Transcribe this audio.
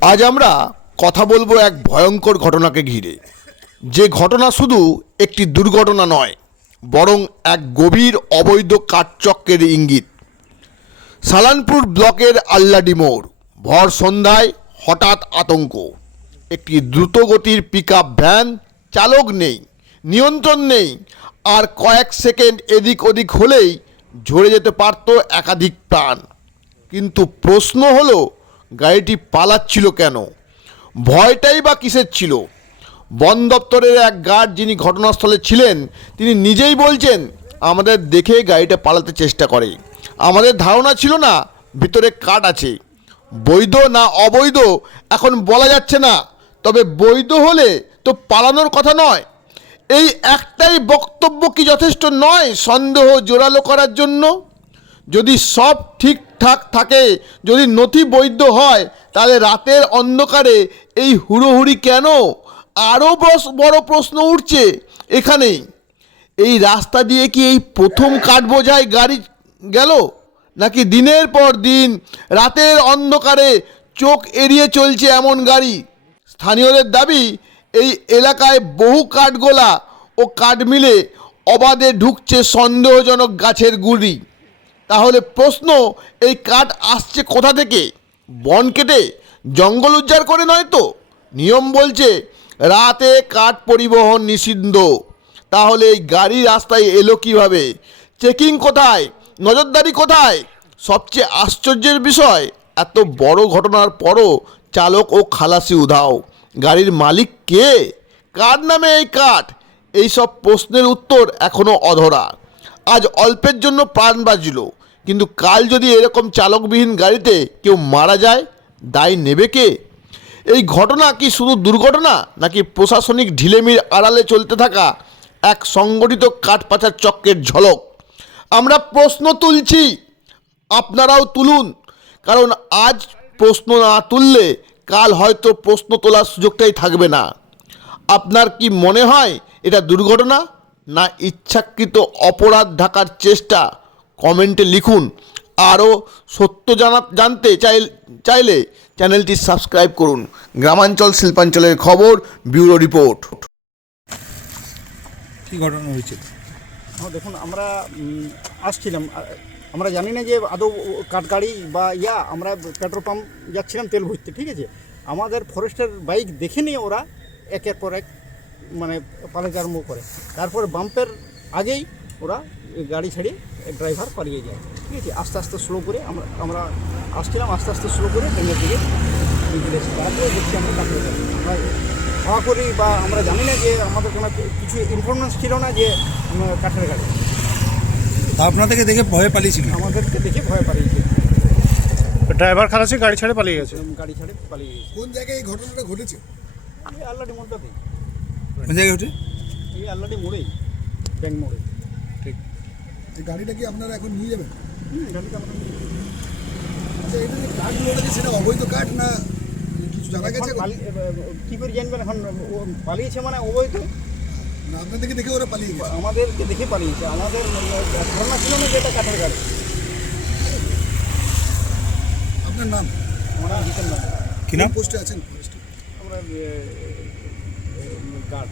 আজ আমরা কথা বলব এক ভয়ঙ্কর ঘটনাকে ঘিরে। যে ঘটনা শুধু একটি দুর্ঘটনা নয়, বরং এক গভীর অবৈধ কাঠচক্রের ইঙ্গিত। সালানপুর ব্লকের আল্লাডি মোড়, ভর সন্ধ্যায় হঠাৎ আতঙ্ক। একটি দ্রুতগতির পিক আপ ভ্যান, চালক নেই, নিয়ন্ত্রণ নেই, আর কয়েক সেকেন্ড এদিক ওদিক হলেই ঝরে যেতে পারত একাধিক প্রাণ। কিন্তু প্রশ্ন হলো গাড়িটি পালাচ্ছিল কেন? ভয়টাই বা কিসের ছিল? বন দপ্তরের এক গার্ড যিনি ঘটনাস্থলে ছিলেন, তিনি নিজেই বলছেন, আমাদের দেখে গাড়িটা পালাতে চেষ্টা করে। আমাদের ধারণা ছিল না, ভিতরে কাঠ আছে। বৈধ না অবৈধ, এখন বলা যাচ্ছে না। তবে বৈধ হলে তো পালানোর কথা নয়। এই একটাই বক্তব্য কি যথেষ্ট নয় সন্দেহ জোরালো করার জন্য? যদি সব ঠিকঠাক থাকে। যদি নথি বৈধ হয়, তাহলে রাতের অন্ধকারে এই হুড়োহুড়ি কেন? আরও বড় প্রশ্ন উঠছে এখানেই। এই রাস্তা দিয়ে কি এই প্রথম কাঠ বোঝাই গাড়ি গেল? নাকি দিনের পর দিন রাতের অন্ধকারে চোখ এড়িয়ে চলছে এমন গাড়ি? স্থানীয়দের দাবি, এই এলাকায় বহু কাঠগোলা ও কাঠ মিলে অবাধে ঢুকছে সন্দেহজনক গাছের গুড়ি। তাহলে প্রশ্ন, এই কাঠ আসছে কোথা থেকে? বন কেটে জঙ্গল উজ্জার করে নয় তো? নিয়ম বলছে, রাতে কাঠ পরিবহন নিষিদ্ধ। তাহলে এই গাড়ি রাস্তায় এলো কীভাবে? চেকিং কোথায়? নজরদারি কোথায়? সবচেয়ে আশ্চর্যের বিষয়, এত বড় ঘটনার পরও চালক ও খালাসি উধাও। গাড়ির মালিক কে? কার নামে এই কাঠ? এইসব প্রশ্নের উত্তর এখনও অধরা। আজ অল্পের জন্য প্রাণ বাঁচল। কিন্তু কাল যদি এরকম চালকবিহীন গাড়িতে কেউ মারা যায়, দায় নেবে কে? এই ঘটনা কি শুধু দুর্ঘটনা, নাকি প্রশাসনিক ঢিলেমির আড়ালে চলতে থাকা এক সংগঠিত কাঠপাচার চক্রের ঝলক? আমরা প্রশ্ন তুলছি, আপনারাও তুলুন, কারণ আজ প্রশ্ন না তুললে কাল হয়তো প্রশ্ন তোলার সুযোগটাই থাকবে না। আপনার কি মনে হয় এটা দুর্ঘটনা, না ইচ্ছাকৃত অপরাধ ঢাকার চেষ্টা? কমেন্টে লিখুন। আরও সত্য জানা জানতে চাই চাইলে চ্যানেলটি সাবস্ক্রাইব করুন। গ্রামাঞ্চল শিল্পাঞ্চলের খবর ব্যুরো রিপোর্ট। কি ঘটনা হয়েছে? হ্যাঁ দেখুন আমরা আসছিলাম। আমরা জানি না যে আদৌ কাঠগাড়ি বা ইয়া আমরা পেট্রোল পাম্প যাচ্ছিলাম তেল ভরতে ঠিক আছে? আমাদের ফরেস্টের বাইক দেখে নিয়ে ওরা একের পর এক মানে পালাতে আরম্ভ করে। তারপর বাম্পের আগেই ওরা গাড়ি ছাড়িয়ে ড্রাইভার পালিয়ে যায়। ঠিক আছে? আস্তে আস্তে স্লো করে আমরা আমরা আসছিলাম আস্তে আস্তে স্লো করে ট্রেনের দিকে তারপরে দেখছি আমরা কাঠের গাড়ি আমরা হওয়া করি বা আমরা জানি না যে আমাদের কোনো কিছু ইনফরমেন্স ছিল না যে কাঠের গাড়ি। তা আপনাদেরকে দেখে ভয়ে পালিয়েছিল? আমাদেরকে দেখে ভয় পালিয়েছে। ড্রাইভার খালাসি গাড়ি ছেড়ে পালিয়ে গেছে? গাড়ি ছাড়ে পালিয়ে গেছে। কোন জায়গায় এই ঘটনাটা ঘটেছে? এই আল্লাডি মোড়টাতেই। কোন জায়গায় ওঠে এই আল্লাডি মোড়েই ব্যাংক মোড়ে। এই গাড়িটা কি আপনারা এখন নিয়ে যাবেন? হুম, গাড়িটা আমরা আচ্ছা এটা যে কাঠ লড়েছে সেটা অবৈধ কাঠ না কিছু জানা গেছে কি করে জানবেন এখন ও পালিয়েছে মানে অবৈধ? না আপনাদেরকে দেখে ওরা পালিয়ে গেছে। আমাদেরকে দেখে পালিয়েছে। আমাদের ধারণা ছিল না যে এটা কাঠের গাড়ি? আপনার নাম? আমরা জিতেন না কি নাম? পোস্টে আছেন আমরা গার্ড